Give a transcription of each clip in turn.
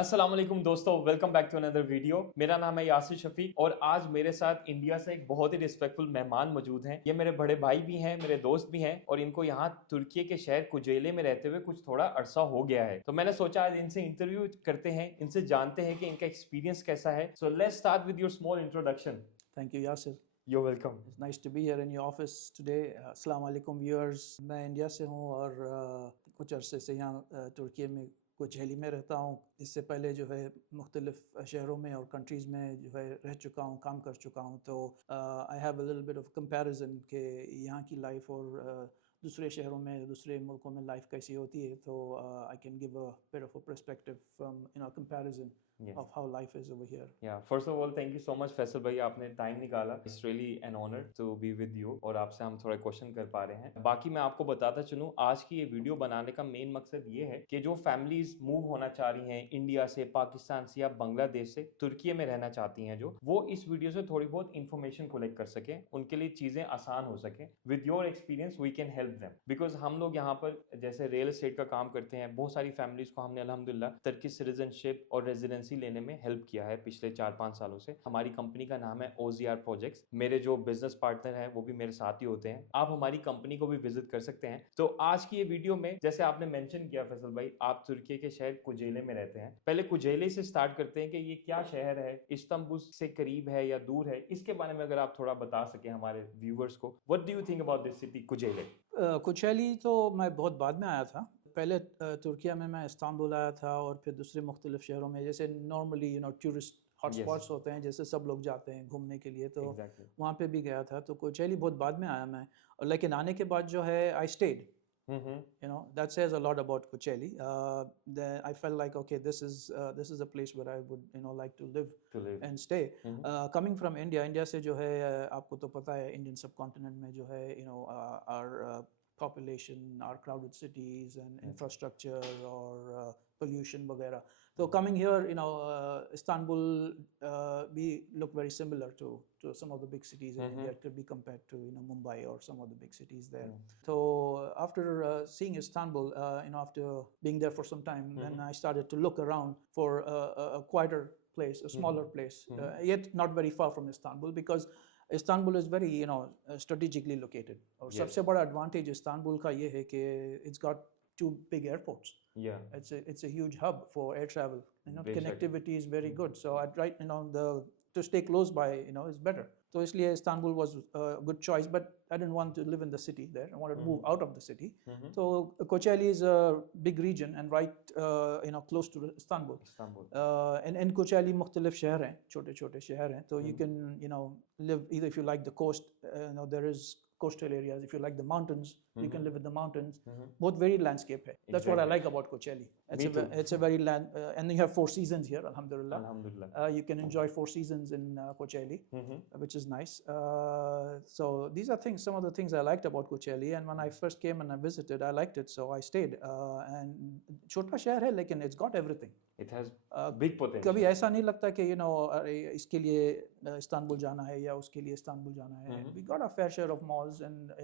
अस्सलाम वालेकुम दोस्तों, welcome back to another video. मेरा नाम है यासिर शफीक और आज मेरे साथ इंडिया से एक बहुत ही रिस्पेक्टफुल मेहमान मौजूद हैं। ये मेरे बड़े भाई भी हैं, मेरे दोस्त भी हैं और इनको यहाँ तुर्की के शहर कुजेले में रहते हुए कुछ थोड़ा अरसा हो गया है। तो मैंने सोचा आज इनसे इंटरव्यू करते हैं, इनसे जानते हैं कि इनका एक्सपीरियंस कैसा है। So let's start with your small introduction. Thank you, Yasir. You're welcome. It's nice to be here in your office today. Assalamu alaikum viewers. मैं इंडिया से हूँ और कुछ अरसे से यहाँ तुर्की में कोचेली में रहता हूँ। इससे पहले जो है मुख्तलिफ शहरों में और कंट्रीज़ में जो है रह चुका हूँ, काम कर चुका हूँ। तो I have a little bit of comparison के यहाँ की लाइफ और दूसरे शहरों में, दूसरे मुल्कों में लाइफ कैसी होती है। तो I can give a bit of a perspective from comparison of how life is over here. Yeah, first of all, thank you so much Faisal भाई, आपने टाइम निकाला। It's really an honor to be with you और आपसे हम थोड़ा क्वेश्चन कर पा रहे हैं। बाकी मैं आपको बताता चलूँ, आज की ये वीडियो बनाने का मेन मकसद ये है कि जो फैमिलीज मूव होना चाह रही हैं इंडिया से, पाकिस्तान से या बांग्लादेश से तुर्की में रहना चाहती हैं, जो वो इस वीडियो से थोड़ी बहुत इन्फॉर्मेशन कलेक्ट कर सके, उनके लिए चीजें आसान हो सके। With your experience we can help them, because हम लोग यहाँ पर जैसे रियल एस्टेट का काम करते हैं। बहुत सारी फैमिलीज को हमने अल्हम्दुलिल्लाह टर्किश सिटीजनशिप और रेजिडेंसी लेने में हेल्प किया है पिछले 4-5 सालों से। हमारी कंपनी का नाम है OZR प्रोजेक्ट्स। मेरे जो बिजनेस पार्टनर हैं वो भी मेरे साथ ही होते हैं। आप हमारी कंपनी को भी विजिट कर सकते हैं। तो आज की ये वीडियो में जैसे आपने मेंशन किया फैसल भाई, आप तुर्की के शहर कुजेले में रहते हैं। पहले कुजेले से स्टार्ट करते हैं कि ये क्या शहर है, इस्तांबुल से करीब है या दूर है, इसके बारे में अगर आप थोड़ा बता सके हमारे व्यूवर्स को। What do you think about this city Kocaeli? Kocaeli तो मैं बहुत बाद में आया था। पहले तुर्किया में मैं इस्तांबुल आया था और फिर दूसरे मुख्तलिफ शहरों में, जैसे नॉर्मली टूरिस्ट हॉटस्पॉट्स होते हैं जैसे सब लोग जाते हैं घूमने के लिए, तो वहाँ पे भी गया था। तो कोचेली बहुत बाद में आया मैं, और लेकिन आने के बाद जो है I stayed. That says a lot about Kocaeli. Then I felt like, okay, this is a place where I would like to live and stay. Coming from India से जो है आपको तो पता है इंडियन सबकॉन्टिनेंट में जो है our population, our crowded cities and infrastructure or pollution वगैरह. So coming here, Istanbul we look very similar to some of the big cities in India. It could be compared to Mumbai or some of the big cities there. So after seeing Istanbul, after being there for some time, then I started to look around for a quieter place, a smaller place, yet not very far from Istanbul, because Istanbul is very strategically located. और सबसे बड़ा advantage Istanbul का ये है कि it's got 2 big airports. It's a huge hub for air travel. Connectivity is very good. So I'd write to stay close by is better. So इसलिए Istanbul was a good choice, but I didn't want to live in the city there. I wanted to move out of the city. So Kocaeli is a big region and right close to Istanbul. And in Kocaeli मुख्तलिफ शहर हैं, छोटे-छोटे शहर हैं. So you can live either if you like the coast. There is coastal areas. If you like the mountains, you can live in the mountains. बहुत varied landscape है. That's what I like about Kocaeli. It's a very and you have 4 seasons here, alhamdulillah. You can enjoy 4 seasons in Kocaeli, which is nice. So these are some of the things I liked about Kocaeli, and when I first came and I visited, I liked it, so I stayed. And छोटा शहर है, लेकिन it's got everything. It has big potential. कभी ऐसा नहीं लगता कि इसके लिए इस्तांबुल जाना है या उसके लिए इस्तांबुल जाना है. We got a fair share of malls and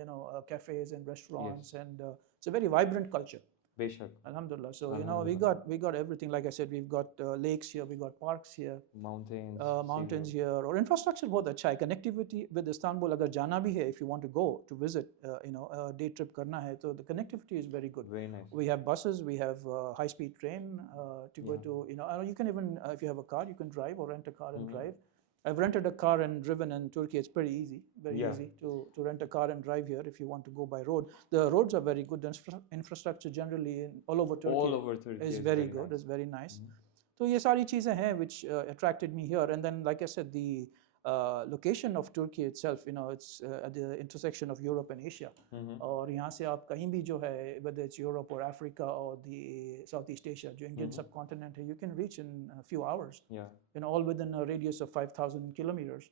cafes and restaurants, and it's a very vibrant culture. बेशक. Alhamdulillah. So we got everything. Like I said, we've got lakes here, we got parks here, mountains here, और infrastructure बहुत अच्छा है. Connectivity with Istanbul, अगर जाना भी है, if you want to go to visit, day trip करना है, तो the connectivity is very good. Very nice. We have buses, we have high speed train to go to. You can even if you have a car, you can drive or rent a car and drive. I've rented a car and driven in Turkey. It's pretty easy, easy to rent a car and drive here if you want to go by road. The roads are very good. The infrastructure generally all over Turkey is very good. It's very nice. So ये सारी चीजें हैं which attracted me here. And then, like I said, the location of Turkey itself, it's at the intersection of Europe and Asia. और यहाँ से आप कहीं भी जो है, whether it's Europe or Africa or the Southeast Asia, जो Indian subcontinent है, you can reach in a few hours. All within a radius of 5,000 kilometers.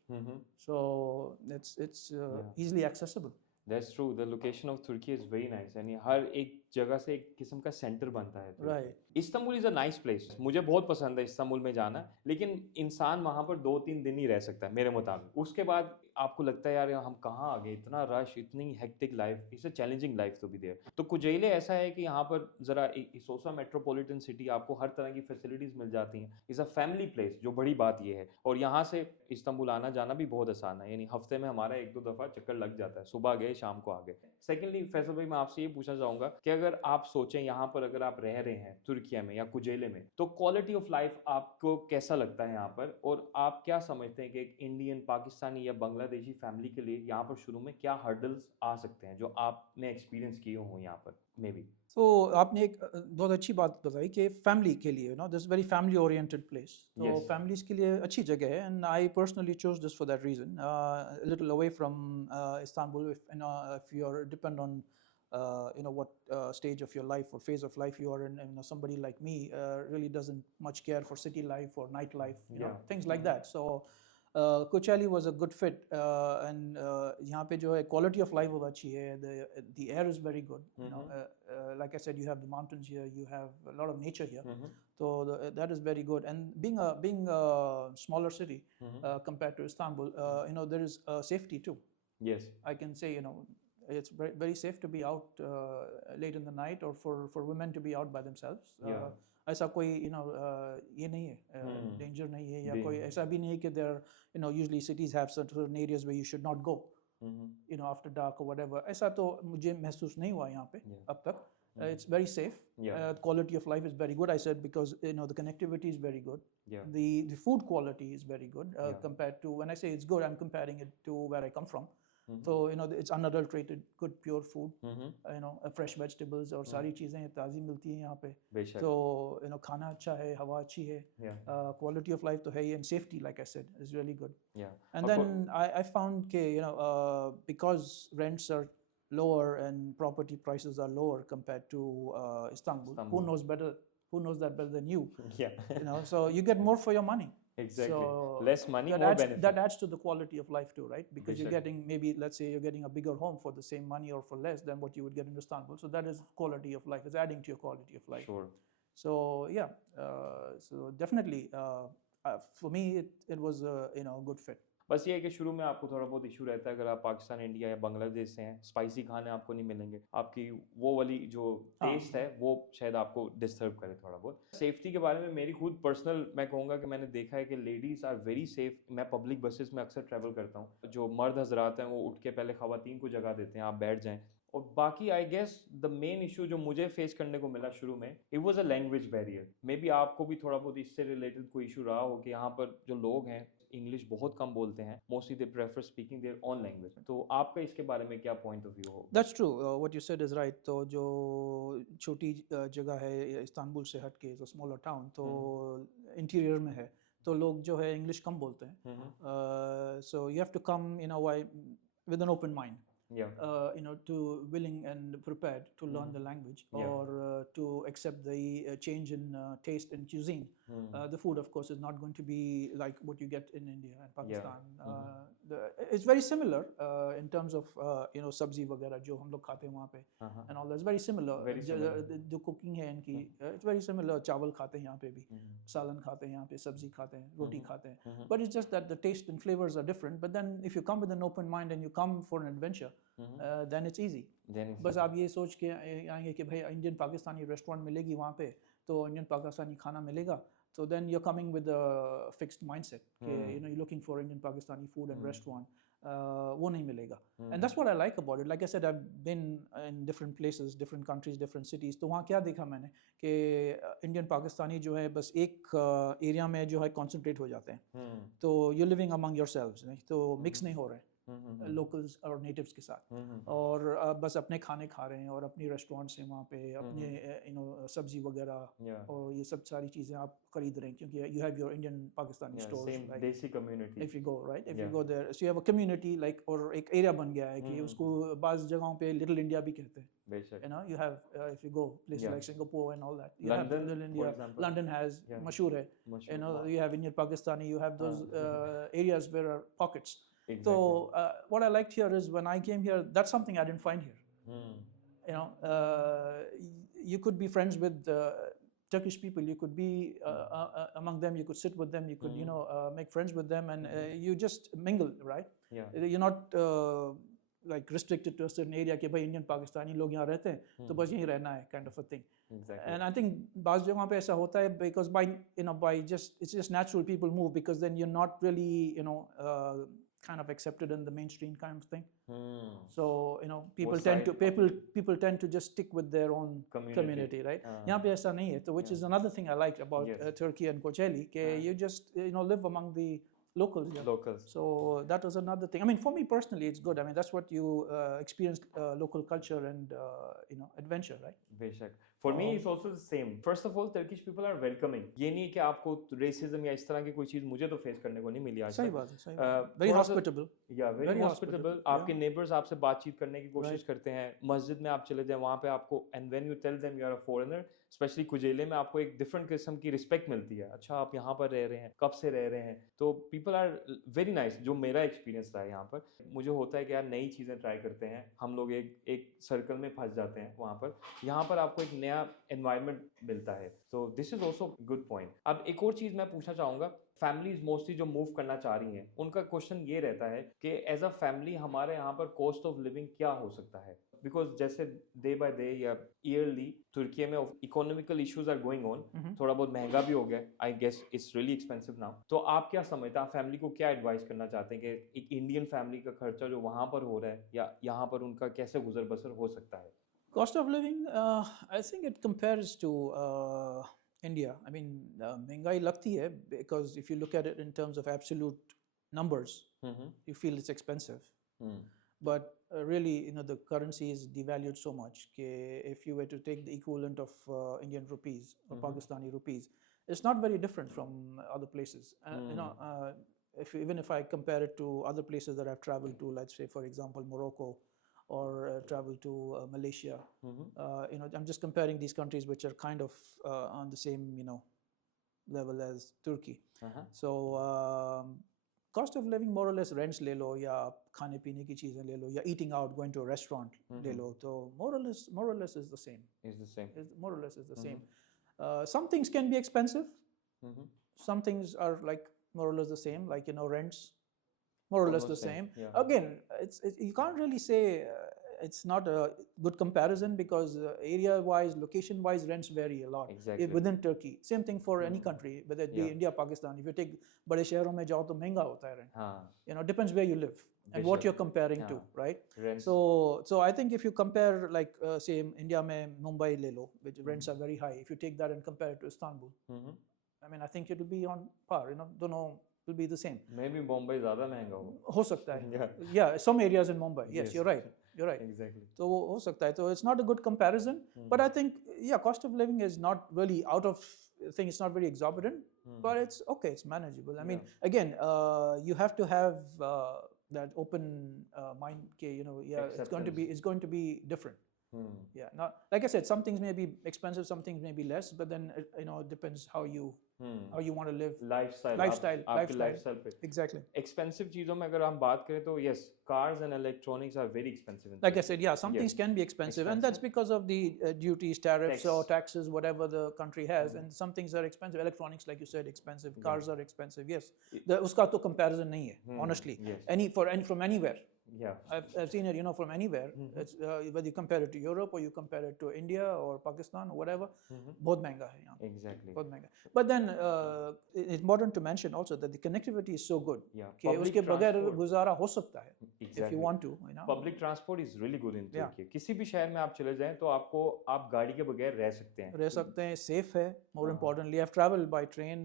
So it's easily accessible. That's true. The location of Turkey is very nice. And हर एक जगह से एक किस्म का centre बनता है तुर्की। Right Istanbul is a nice place, मुझे बहुत पसंद है इस्तांबुल में जाना, लेकिन इंसान वहाँ पर 2-3 दिन ही रह सकता है मेरे मुताबिक। उसके बाद आपको लगता है यार हम कहाँ आ गए, इतना रश, इतनी hectic life, it's a challenging life to be there. तो कुजेले ऐसा है कि यहाँ पर ज़रा इसोसा मेट्रोपॉलिटन सिटी, आपको हर तरह की फैसिलिटीज़ मिल जाती हैं। इज़ अ फैमिली प्लेस, जो बड़ी बात ये है। और यहाँ से इस्तांबुल आना जाना भी बहुत आसान है, यानी हफ्ते में हमारा 1-2 दफ़ा चक्कर लग जाता है, सुबह गए शाम को आ गए। सेकेंडली फैसल भाई, मैं आपसे ये पूछना चाहूँगा कि अगर आप सोचें यहाँ पर अगर आप रह रहे हैं तुर्किया में या कुजेले में, तो क्वालिटी ऑफ लाइफ आपको कैसा लगता है यहाँ पर? और आप क्या समझते हैं कि एक इंडियन, पाकिस्तानी या बांग्लादेशी फैमिली के लिए यहाँ पर शुरू में क्या हर्डल्स आ सकते हैं जो आपने एक्सपीरियंस किए हों यहाँ पर मे बी? तो आपने एक बहुत अच्छी बात बताई कि फैमिली के लिए this very family oriented place, तो Yes. फैमिलीज के लिए अच्छी जगह है, and I personally choose this for that reason, little away from Istanbul, if you are depend on what stage of your life or phase of life you are in, somebody like me really doesn't much care for city life or night life, Yeah. things like that. So Kocaeli was a good fit, and यहाँ पे जो है quality of life बहुत अच्छी है, the air is very good, like I said, you have the mountains here, you have a lot of nature here, so that is very good. And being a smaller city compared to Istanbul, there is safety too. Yes. I can say, it's very, very safe to be out late in the night, or for women to be out by themselves. Yeah. ऐसा कोई ये नहीं है, danger नहीं है, या कोई ऐसा भी नहीं है कि there, usually cities have certain areas where you should not go, after dark or whatever. ऐसा तो मुझे महसूस नहीं हुआ यहाँ पे अब तक. It's very safe. Yeah. Quality of life is very good. I said because the connectivity is very good. Yeah. The food quality is very good compared to, when I say it's good, I'm comparing it to where I come from. So it's unadulterated, good pure food. Fresh vegetables और सारी चीजें ताज़ी मिलती हैं यहाँ पे. बेशक. So खाना अच्छा है, हवा अच्छी है. Yeah. Quality of life तो है ही, and safety, like I said, is really good. Yeah. And then I found that because rents are lower and property prices are lower compared to Istanbul. Who knows that better than you? Yeah. So you get more for your money. Exactly. So Less money, more benefit. that adds to the quality of life too, right? Because you're Exactly. getting, maybe let's say you're getting a bigger home for the same money or for less than what you would get in Istanbul. So that is quality of life. It's adding to your quality of life. Sure. So yeah, so definitely for me it was a good fit. बस ये है कि शुरू में आपको थोड़ा बहुत इशू रहता है, अगर आप पाकिस्तान, इंडिया या बांग्लादेश से हैं, स्पाइसी खाने आपको नहीं मिलेंगे, आपकी वो वाली जो टेस्ट है वो शायद आपको डिस्टर्ब करे थोड़ा बहुत। सेफ्टी के बारे में मेरी खुद पर्सनल मैं कहूँगा कि मैंने देखा है कि लेडीज़ आर वेरी सेफ। मैं पब्लिक बसेस में अक्सर ट्रैवल करता हूँ, जो मर्द हजरात हैं वो उठ के पहले ख़वातीन को जगह देते हैं, आप बैठ जाएँ। और बाकी I guess the main issue जो मुझे फेस करने को मिला शुरू में, it was a language barrier. Maybe आपको भी थोड़ा बहुत इससे रिलेटेड कोई इशू रहा हो कि यहाँ पर जो लोग हैं इंग्लिश बहुत कम बोलते हैं, mostly they prefer speaking their own language. तो आपका इसके बारे में क्या पॉइंट ऑफ व्यू हो? That's true, what you said is right. तो जो छोटी जगह है इस्तांबुल से हट के, तो स्मॉलर टाउन, तो इंटीरियर में है, तो लोग जो है इंग्लिश कम बोलते हैं। So you have to come with an open mind, to willing and prepared to learn the language, or to accept the change in taste and cuisine. The food, of course, is not going to be like what you get in India and Pakistan. It's very similar in terms of sabzi वगैरह जो हम लोग खाते हैं वहाँ पे, and all that's very similar. जो cooking है इनकी, it's very similar. चावल खाते हैं यहाँ पे भी, सालन खाते हैं यहाँ पे, सब्जी खाते हैं, रोटी खाते हैं. But it's just that the taste and flavors are different. But then if you come with an open mind and you come for an adventure, then it's easy. बस आप ये सोच के आएंगे कि भाई इंडियन पाकिस्तानी रेस्टोरेंट मिलेगी वहाँ पे, तो इंडियन पाकिस्तानी खाना मिलेगा, so then you're coming with a fixed mindset कि you're looking for Indian Pakistani food and restaurant, वो नहीं मिलेगा. And that's what I like about it. Like I said, I've been in different places, different countries, different cities. तो वहाँ क्या देखा मैंने कि इंडियन पाकिस्तानी जो है बस एक एरिया में जो है कॉन्सेंट्रेट हो जाते हैं, तो you're living among yourselves, नहीं तो मिक्स नहीं हो रहे हैं लोकल्स और नेटिव्स के साथ, और बस अपने खाने खा रहे हैं और अपनी रेस्टोरेंट्स हैं वहाँ पे, अपने सब्जी वगैरह और ये सब सारी चीज़ें आप खरीद रहे हैं, क्योंकि you have your Indian Pakistani stores, desi community, if you go right, if you go there, so you have a community like, और एक एरिया बन गया है कि उसको बाज़ जगहों पे लिटिल इंडिया भी कहते हैं. You have if you go places like Singapore and all that, you have Little India, London has मशहूर है, you have Indian Pakistani, you have those areas where are pockets. Exactly. So what I liked here is when I came here, that's something I didn't find here. you know, you could be friends with Turkish people. You could be among them. You could sit with them. You could, you know, make friends with them, and you just mingle, right? Yeah. You're not like restricted to a certain area कि भाई Indian Pakistani लोग यहाँ रहते हैं तो बस यहीं रहना है, kind of a thing. Exactly. And I think बाज़ जगहों पे ऐसा होता है because by, you know, by just it's just natural people move because then you're not really, you know, kind of accepted in the mainstream kind of thing. So, you know, people tend to just stick with their own community, right? यहाँ पे ऐसा नहीं है, so which is another thing I like about Turkey and Kocaeli, कि you just, you know, live among the locals. Yeah. Locals. So that was another thing. I mean, for me personally, it's good. I mean, that's what you experience local culture and you know, adventure, right? बेशक. For me, it's also the same. First of all, Turkish people are welcoming. ये नहीं कि आपको racism या इस तरह की कोई चीज़ मुझे तो face करने को नहीं मिली आज तक. सही बात है, सही बात है. Very hospitable. Yeah, very hospitable. आपके neighbors आपसे बातचीत करने की कोशिश करते हैं. मस्जिद में आप चले जाएं, वहाँ पे आपको, and when you tell them you are a foreigner, specially Kocaeli में आपको एक डिफरेंट किस्म की रिस्पेक्ट मिलती है. अच्छा, आप यहाँ पर रह रहे हैं, कब से रह रहे हैं? तो पीपल आर वेरी नाइस. जो मेरा एक्सपीरियंस रहा है यहाँ पर, मुझे होता है कि यार नई चीज़ें ट्राई करते हैं. हम लोग एक सर्कल में फंस जाते हैं वहाँ पर. यहाँ पर आपको एक नया एनवायरनमेंट मिलता है. तो this is also good point. अब एक और चीज़ मैं पूछना चाहूँगा. फैमिलीज मोस्टली जो मूव करना चाह रही हैं, उनका क्वेश्चन ये रहता है कि एज अ फैमिली हमारे यहाँ पर कॉस्ट ऑफ लिविंग क्या हो सकता है? बिकॉज जैसे डे बाय डे या ईयरली तुर्की में economical issues are going on. थोड़ा बहुत महंगा भी हो गया. I guess it's really expensive now. तो आप क्या समझते हैं, फैमिली को क्या एडवाइस करना चाहते हैं कि एक इंडियन फैमिली का खर्चा जो वहाँ पर हो रहा है या यहाँ पर उनका कैसे गुजर बसर हो सकता है? Cost of living, I think it compares to India. I mean, महंगाई लगती है because if you look at it in terms of absolute numbers, you feel it's expensive. But really, you know, the currency is devalued so much that if you were to take the equivalent of Indian rupees or Pakistani rupees, it's not very different from other places. You know, even if I compare it to other places that I've traveled to, let's say, for example, Morocco, or travel to Malaysia, you know, I'm just comparing these countries which are kind of on the same, you know, level as Turkey. So cost of living more or less rents ले लो या खाने पीने की चीजें ले लो या eating out, going to a restaurant ले लो, तो more or less is the same. More or less is the same. Some things can be expensive. Some things are like more or less the same, like, you know, rents more or less the same. Again, you can't really say it's not a good comparison because area wise, location wise, rents vary a lot. Exactly. Within Turkey, same thing for any country, whether it be India, Pakistan. If you take बड़े शहरों में जाओ तो महंगा होता है rent. You know, depends where you live and what you're comparing to, right? Rents. So I think if you compare, like say India में Mumbai ले लो, which rents are very high. If you take that and compare it to Istanbul, I mean, I think it will be on par. You know, दोनों will be the same. Maybe Bombay ज़्यादा महंगा हो सकता है. Yeah, some areas in Mumbai. Yes, you're right. Exactly. तो वो हो सकता है. So it's not a good comparison, but I think cost of living is not really out of thing. It's not very exorbitant, but it's okay. It's manageable. I mean, again, you have to have that open mind. You know, it's going to be different. Yeah, not like I said, some things may be expensive, some things may be less, but then you know, it depends how you want to live. Lifestyle पे. Exactly. Expensive चीजों में अगर हम बात करें तो yes, cars and electronics are very expensive. Like I said, some things can be expensive, and that's because of the duties, tariffs, or taxes, whatever the country has, and some things are expensive. Electronics, like you said, expensive. Cars are expensive. Yes, उसका तो comparison नहीं है, honestly. From anywhere. Yeah, I've seen it, you know, from anywhere. It's, whether you compare it to Europe or you compare it to India or Pakistan or whatever, बहुत महंगा है यहाँ. Exactly. बहुत महंगा. But then it's important to mention also that the connectivity is so good. Yeah. कि उसके बगैर गुजारा हो सकता है. Exactly. If you want to, you know. Public transport is really good in Turkey. किसी भी शहर में आप चले जाएं तो आप गाड़ी के बगैर रह सकते हैं. रह सकते हैं, safe है. More importantly, I've traveled by train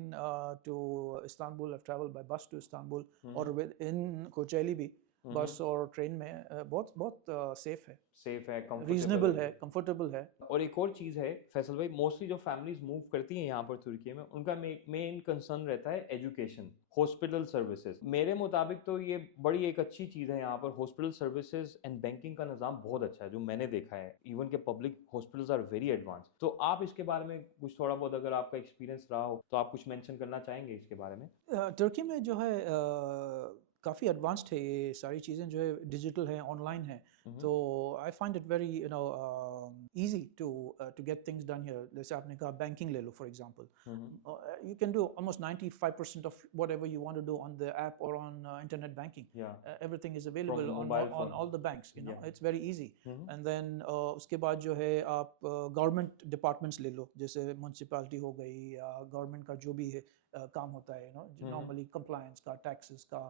to Istanbul. I've traveled by bus to Istanbul, or in Kocaeli भी. बस और ट्रेन में बहुत सेफ है, रीजनेबल है, कंफर्टेबल है. और एक और चीज़ है फैसल भाई, मोस्टली जो फैमिलीज मूव करती हैं यहाँ पर तुर्की में, उनका मेन कंसर्न रहता है एजुकेशन, हॉस्पिटल सर्विसेज. मेरे मुताबिक तो ये बड़ी एक अच्छी चीज़ है यहाँ पर. हॉस्पिटल सर्विसेज एंड बैंकिंग का निज़ाम बहुत अच्छा है जो मैंने देखा है. इवन के public hospitals are very advance. तो आप इसके बारे में कुछ थोड़ा बहुत अगर आपका एक्सपीरियंस रहा हो तो आप कुछ मेंशन करना चाहेंगे इसके बारे में? तुर्की में जो है काफ़ी एडवांस्ड है ये सारी चीज़ें जो है डिजिटल है ऑनलाइन है तो I find it very easy to get things done here जैसे आपने कहा बैंकिंग ले लो for example you can do almost 95% of whatever you want to do on the app or on internet banking. Everything is available on all the banks, you know. It's very easy. And then उसके बाद जो है आप government departments ले लो जैसे म्यूनसिपैलिटी हो गई या गवर्नमेंट का जो भी है काम होता है नॉर्मली कंप्लायंस का टैक्सेस का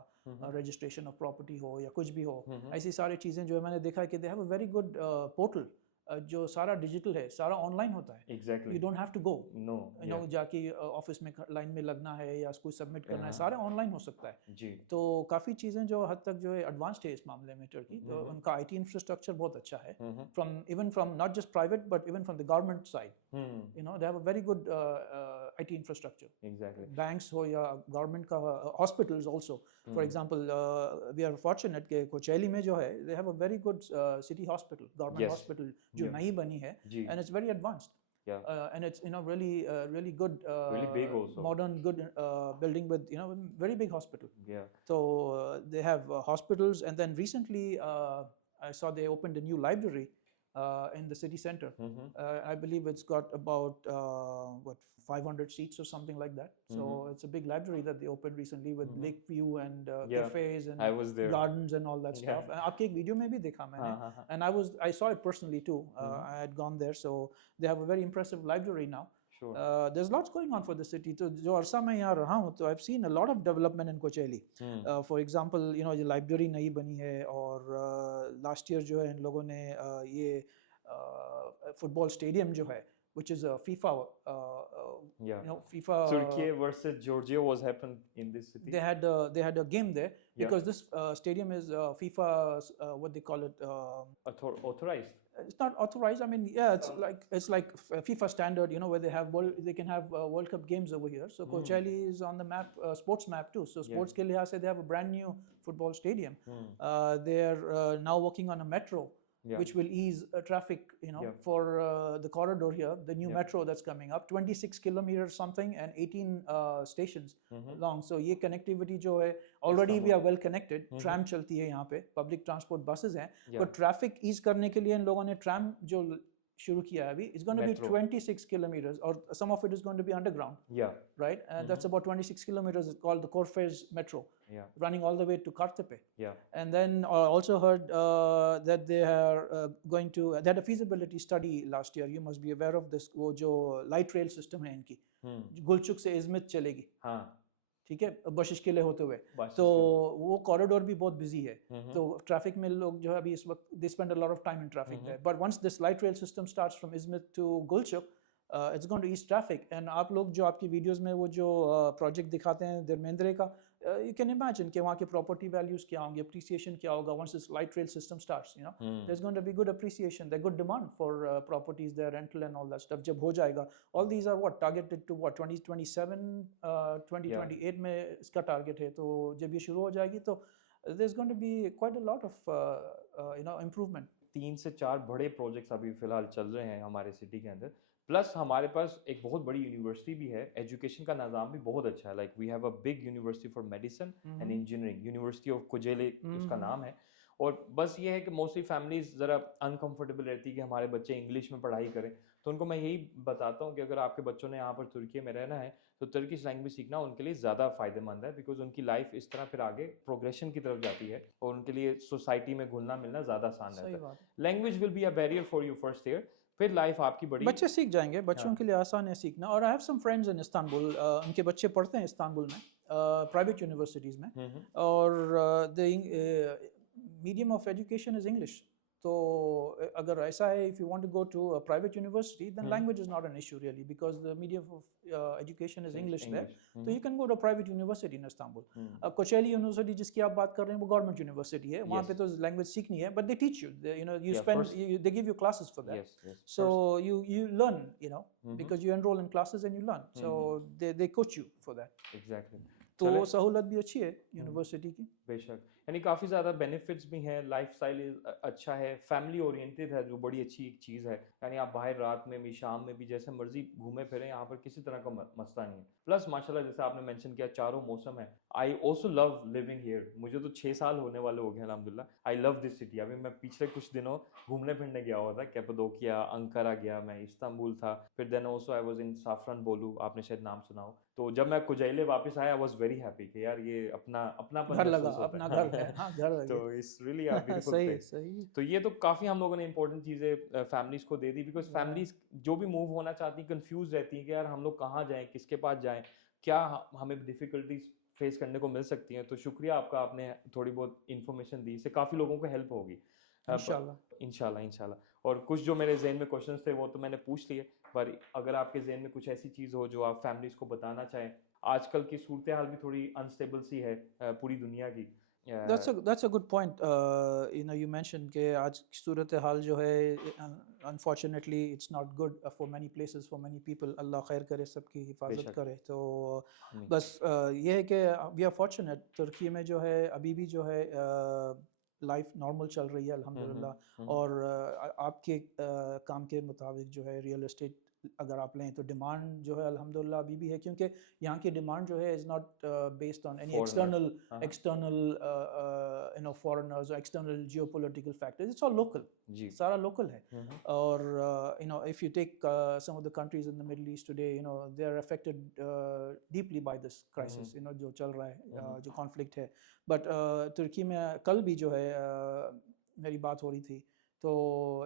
रजिस्ट्रेशन ऑफ प्रॉपर्टी हो या कुछ भी हो ऐसी सारी चीज़ें जो है मैंने देखा है कि they have a very good portal जो सारा डिजिटल है सारा ऑनलाइन होता है exactly you don't have to go no you know जाके ऑफिस में लाइन में लगना है या कुछ सबमिट करना है सारा ऑनलाइन हो सकता है जी तो काफ़ी चीज़ें जो हद तक जो है एडवांस्ड है इस मामले में टर्की तो उनका आईटी इंफ्रास्ट्रक्चर बहुत अच्छा है from not just private but even from the government side you know they have a very good IT infrastructure exactly banks हो या गवर्नमेंट का hospitals also for example we are fortunate के Kocaeli में जो है they have a very good city hospital government hospital जो नई बनी है and it's very advanced and it's really good really big also modern good building with very big hospital yeah so they have hospitals and then recently I saw they opened a new library in the city center I believe it's got about 500 seats or something like that so it's a big library that they opened recently with lake view and cafes and I was there gardens and all that stuff आपके एक वीडियो में भी देखा मैंने and I saw it personally too I had gone there so they have a very impressive library now there's lots going on for the city तो जो अरसा मैं यहाँ रहा हूँ तो I've seen a lot of development in Kocaeli for example you know ये लाइब्रेरी नई बनी है और last year जो है इन लोगों ने ये फुटबॉल स्टेडियम जो है which is a FIFA you know FIFA Türkiye versus Georgia was happened in this city they had a game there because this stadium is FIFA what they call it authorized it's not authorized I mean it's like FIFA standard you know where they can have World Cup games over here so Kocaeli is on the map sports map too so sports के लिहाज से they have a brand new football stadium they are now working on a metro which will ease traffic you know for the corridor here the new metro that's coming up 26 kilometers something and 18 stations long so ये connectivity जो है already we are well connected tram चलती है यहाँ पे public transport buses हैं but traffic ease करने के लिए इन लोगों ने tram जो शुरू किया है अभी it's going to be 26 kilometers or some of it is going to be underground right and that's about 26 kilometers it's called the Corfez metro running all the way to Kartepe and then I also heard that they are going to they had a feasibility study last year you must be aware of this वो जो light rail system है इनकी गुलचुक से इज़मित चलेगी ठीक है बशिश के लिए होते हुए तो वो कॉरिडोर भी बहुत बिजी है तो ट्रैफिक में लोग जो है अभी इस वक्त they spend a lot of time in traffic there but once this light rail system starts from Izmit to Golcuk it's going to ease traffic and आप लोग जो आपकी वीडियोस में वो जो प्रोजेक्ट दिखाते हैं धर्मेंद्र का you can imagine कि वहाँ के property values क्या होंगे appreciation क्या होगा once this light rail system starts you know there's going to be good appreciation there's good demand for properties there rental and all that stuff जब हो जाएगा all these are what targeted to what 2027 2028 में इसका target है तो जब ये शुरू हो जाएगी तो there's going to be quite a lot of you know improvement 3 से 4 बड़े प्रोजेक्ट्स अभी फिलहाल चल रहे हैं हमारे सिटी के अंदर प्लस हमारे पास एक बहुत बड़ी यूनिवर्सिटी भी है एजुकेशन का निज़ाम भी बहुत अच्छा है like we have a big university for medicine and engineering university of Kocaeli उसका नाम है और बस ये है कि मोस्टली फैमिलीज ज़रा अनकंफर्टेबल रहती है कि हमारे बच्चे इंग्लिश में पढ़ाई करें तो उनको मैं यही बताता हूँ कि अगर आपके बच्चों ने यहाँ पर तुर्की में रहना है तो तुर्किश लैंग्वेज सीखना उनके लिए ज़्यादा फ़ायदेमंद है बिकॉज उनकी लाइफ इस तरह फिर आगे प्रोग्रेशन की तरफ जाती है और उनके लिए सोसाइटी में घुलना मिलना ज़्यादा आसान रहता है language will be a barrier for you first year फिर लाइफ आपकी बड़ी बच्चे सीख जाएंगे बच्चों के लिए आसान है सीखना और I have some friends in Istanbul उनके बच्चे पढ़ते हैं इस्तांबुल में प्राइवेट यूनिवर्सिटीज़ में और the medium of education is English तो अगर ऐसा है if you want to go to a private university then language is not an issue really because the medium of education is English there तो you can go to private university in Istanbul अब Kocaeli university जिसकी आप बात कर रहे हैं वो government university है वहाँ पे तो लैंग्वेज सीखनी है but they teach you you know you spend they give you classes for that so you learn you know because you enroll in classes and you learn so they coach you for that exactly तो चले सहूलत भी अच्छी है यूनिवर्सिटी की। बेशक, यानी काफ़ी ज़्यादा बेनिफिट्स भी हैं, लाइफ़स्टाइल अच्छा है, फैमिली ओरिएंटेड है, जो बड़ी अच्छी एक चीज़ है। यानी आप बाहर रात में भी, शाम में भी जैसे मर्ज़ी घूमें-फिरें, यहाँ पर किसी तरह का मसला नहीं है। प्लस माशाल्लाह जैसे आपने मेंशन किया चारों मौसम है। I also love living here. मुझे तो 6 साल होने वाले हो गए अल्हम्दुलिल्लाह। I love this city. अभी मैं पिछले कुछ दिनों घूमने-फिरने गया हुआ था, कैपाडोकिया, अंकारा गया मैं, इस्तांबुल था, फिर then also I was in Safranbolu, आपने शायद नाम सुना हो। तो जब मैं कोजेले वापस आया, आई वाज़ वेरी हैप्पी कि यार ये अपनापन घर लगा, महसूस होता अपना है। घर है, हाँ घर तो लगे। इट्स रियली अ ब्यूटीफुल सही प्लेस। सही। तो ये तो काफ़ी हम लोगों ने इंपॉर्टेंट चीज़ें फैमिलीज़ को दे दी, बिकॉज़ Yeah. फैमिलीज़ जो भी मूव होना चाहती हैं, कन्फ्यूज़ रहती हैं कि यार हम लोग कहाँ जाएँ, किसके पास जाएँ? क्या हमें डिफ़िकल्टीज़ फेस करने को मिल सकती हैं? तो शुक्रिया आपका, आपने थोड़ी बहुत इन्फॉर्मेशन दी, इससे काफ़ी लोगों को हेल्प होगी। प इंशाल्लाह। इंशाल्लाह, इंशाल्लाह। और कुछ जो मेरे ज़हन में क्वेश्चंस थे वो तो मैंने पूछ लिए, पर अगर आपके ज़हन में कुछ ऐसी चीज़ हो जो आप फैमिलीज़ को बताना चाहें, आजकल की सूरत-ए-हाल भी थोड़ी अनस्टेबल सी है पूरी दुनिया की। That's a good point. You know, you mentioned कि आज की सूरत हाल जो है, unfortunately it's not good for many places, for many people. अल्लाह खैर करे, सबकी हिफाजत बेशक, करे। तो आमीन। बस ये है कि we are fortunate, तुर्की में जो है अभी भी जो है लाइफ नॉर्मल चल रही है हुँ, हुँ, अल्हम्दुलिल्लाह। हुँ। और आपके काम के मुताबिक जो है रियल एस्टेट अगर आप लें तो डिमांड जो है अल्हम्दुलिल्लाह अभी भी है, क्योंकि यहाँ की डिमांड जो है is not based on any foreigners, हाँ, हाँ। external foreigners or external geopolitical factors. It's all local. जी। सारा local है। हुँ, हुँ, और if you take some of the countries in the Middle East today, they are affected deeply by this हुँ, हुँ, crisis, जो चल रहा है, हुँ, हुँ, जो conflict है। But तुर्की में कल भी जो है मेरी बात हो रही थी, तो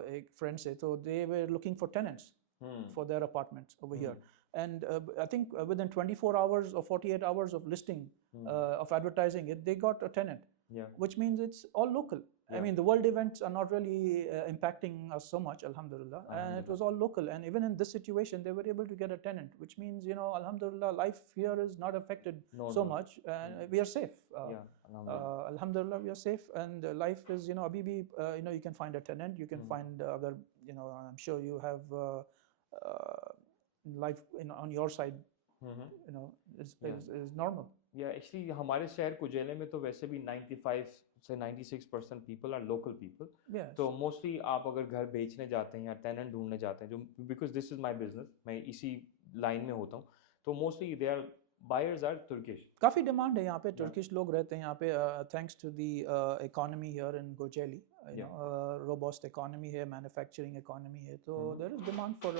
एक फ्रेंड से, तो they were looking for tenants hmm, for their apartments over here. Hmm, And I think within 24 hours or 48 hours of listing, hmm, of advertising it, they got a tenant, या, which means it's all local. I या, mean, the world events are not really impacting us so much, alhamdulillah. And it अल्हम्दुलिल्लाह। was all local. And even in this situation, they were able to get a tenant, which means, alhamdulillah, life here is not affected so normal, much. Hmm, And we are safe. या, अल्हम्दुलिल्लाह। Alhamdulillah, we are safe. And life is, abhi bhi, you can find a tenant. You can hmm, find, other, I'm sure you have uh, life on your side, hmm, hmm, you know, is, या। is, is normal. या एक्चुअली हमारे शहर कुजेले में तो वैसे भी 95 से 96% people are local people. Yes. तो मोस्टली आप अगर घर बेचने जाते हैं या टेनेंट ढूंढने जाते हैं, जो because this is my business, मैं इसी लाइन में होता हूँ, तो mostly they are buyers are Turkish. काफ़ी डिमांड है यहाँ पे, या टर्किश लोग रहते हैं यहाँ पे, thanks to the economy here in Kocaeli, या रोबस्ट इकोनॉमी है, मैन्युफैक्चरिंग इकोनॉमी है, तो देयर इज डिमांड फॉर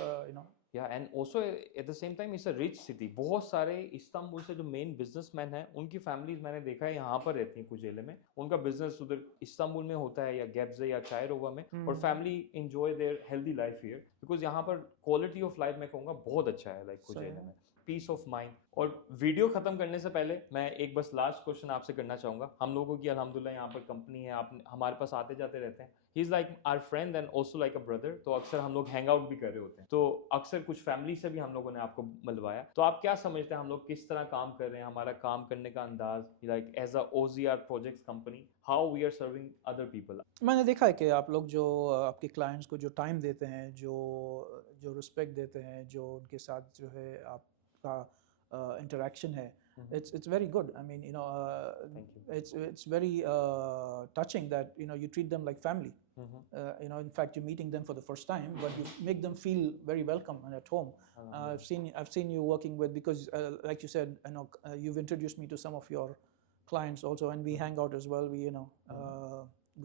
या and also at the same time it's a rich city. बहुत सारे इस्तांबुल से जो मेन बिजनेसमैन हैं, उनकी फैमिलीज मैंने देखा है यहाँ पर रहती हैं कुजेले में। उनका बिजनेस उधर इस्तांबुल में होता है या गेब्जे या चायरोवा में, और family enjoy there healthy life here, because यहाँ पर क्वालिटी ऑफ लाइफ मैं कहूँगा बहुत अच्छा है, लाइक सही कुजेले है। में पीस ऑफ माइंड। और वीडियो खत्म करने से पहले मैं एक बस लास्ट क्वेश्चन आपसे करना चाहूँगा। हम लोगों की अल्हम्दुलिल्लाह यहाँ पर कंपनी है, आप हमारे पास आते जाते रहते हैं। He is like our friend and also like a brother. तो अक्सर हम लोग हैंग आउट भी कर रहे होते हैं, तो अक्सर कुछ फैमिली से भी हम लोगों ने आपको मिलवाया। तो आप क्या समझते हैं हम लोग किस तरह काम कर रहे हैं, हमारा काम करने का अंदाज, like as a OZR projects company, how we are serving other people? मैंने देखा है कि आप लोग जो आपके क्लाइंट्स को जो टाइम देते हैं, जो रिस्पेक्ट देते हैं, जो उनके साथ जो है आपका इंटरेक्शन है, it's very good. I mean, thank you. it's very touching that you treat them like family. In fact, you're meeting them for the first time, but you make them feel very welcome and at home. I've seen you working with, because like you said, you've introduced me to some of your clients also, and we hang out as well. We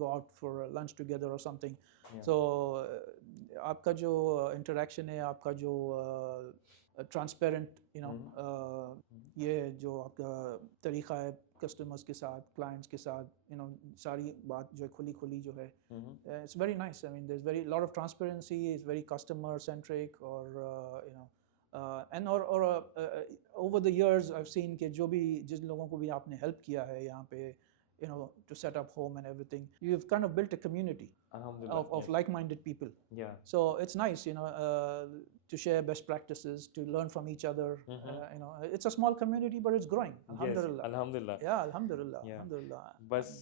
go out for lunch together or something. Yeah. So आपका जो interaction है, आपका जो ट्रांसपेरेंट ये जो आपका तरीक़ा है कस्टमर्स के साथ, क्लाइंट्स के साथ, सारी बात जो है खुली खुली जो है, it's very nice. I mean there is very lot of transparency, is very customer centric, और एंड और over the years I have seen कि जिन लोगों को भी आपने हेल्प किया है यहाँ पे, to set up home and everything, you've kind of built a community of yes. like-minded people. Yeah. So it's nice, to share best practices, to learn from each other. It's a small community, but it's growing. Alhamdulillah. Yes, alhamdulillah. Yeah, alhamdulillah. Yeah. Alhamdulillah. बस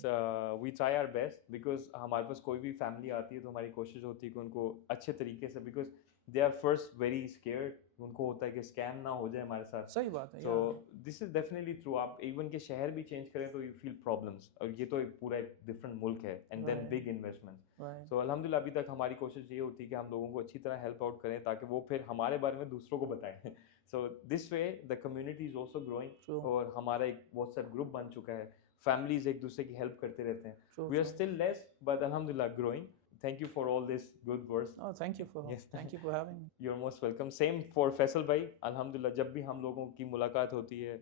we try our best, because हमारे पास कोई भी फैमिली आती है तो हमारी कोशिश होती है कि उनको अच्छे तरीके से, because they are first very scared, उनको होता है कि स्कैम ना हो जाए हमारे साथ। सही बात है। So this is definitely true. आप इवन के शहर भी चेंज करें तो यू फील प्रॉब्लम्स, और ये तो एक पूरा एक डिफरेंट मुल्क है, and then Right. Big investment. Right. So अल्हम्दुलिल्लाह अभी तक हमारी कोशिश ये होती है कि हम लोगों को अच्छी तरह हेल्प आउट करें ताकि वो फिर हमारे बारे में दूसरों को बताएं। So this way the community is also growing, True. और हमारा एक व्हाट्सएप ग्रुप बन चुका है, फैमिलीज एक दूसरे की हेल्प करते रहते हैं। True. We are True. Still less but अल्हम्दुलिल्लाह growing. Thank you for all this good words. Oh, thank you for Yes. thank you for having me. You're most welcome. Same for Faisal भाई, अल्हम्दुलिल्लाह जब भी हम लोगों की मुलाकात होती है,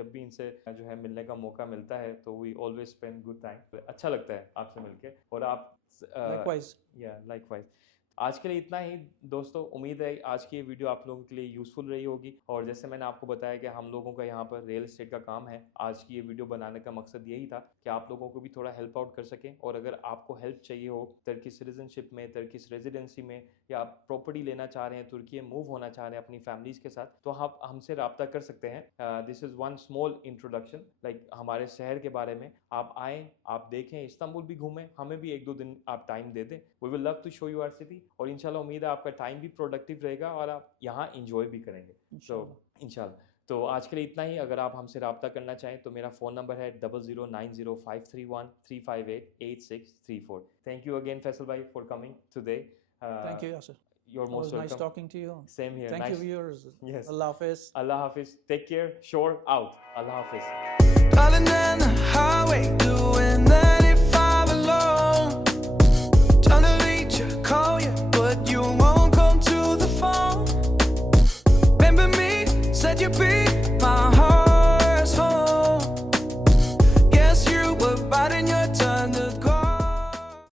जब भी इनसे जो है मिलने का मौका मिलता है, तो we always spend good time. अच्छा लगता है आपसे मिलके, और आप Likewise. yeah likewise. आज के लिए इतना ही दोस्तों, उम्मीद है आज की ये वीडियो आप लोगों के लिए यूज़फुल रही होगी। और जैसे मैंने आपको बताया कि हम लोगों का यहाँ पर रियल एस्टेट का काम है, आज की ये वीडियो बनाने का मकसद यही था कि आप लोगों को भी थोड़ा हेल्प आउट कर सकें। और अगर आपको हेल्प चाहिए हो टर्किश सिटीजनशिप में, टर्किश रेजिडेंसी में, या आप प्रॉपर्टी लेना चाह रहे हैं, तुर्की मूव होना चाह रहे हैं अपनी फैमिलीज़ के साथ, तो आप हमसे रब्ता कर सकते हैं। This is one small introduction, like हमारे शहर के बारे में। आप आएँ, आप देखें, इस्तांबुल भी घूमें, हमें भी 1-2 दिन आप टाइम दे दें। We will love to show you our city, और इंशाल्लाह उम्मीद है आपका टाइम भी प्रोडक्टिव रहेगा और आप यहाँ इंजॉय भी करेंगे। तो इंशाल्लाह। तो आज के लिए इतना ही। अगर आप हमसे रब्ता करना चाहें तो मेरा फ़ोन नंबर है 00905313588634। थैंक यू अगेन फैसल भाई for coming today. Thank you, Yasser. You're It most was nice welcome. talking to you. Same here. Thank you, Nice. viewers. Yes. Allah Hafiz. Allah Hafiz. Take care. Shore out. Allah Hafiz. Calling down the highway, doing that.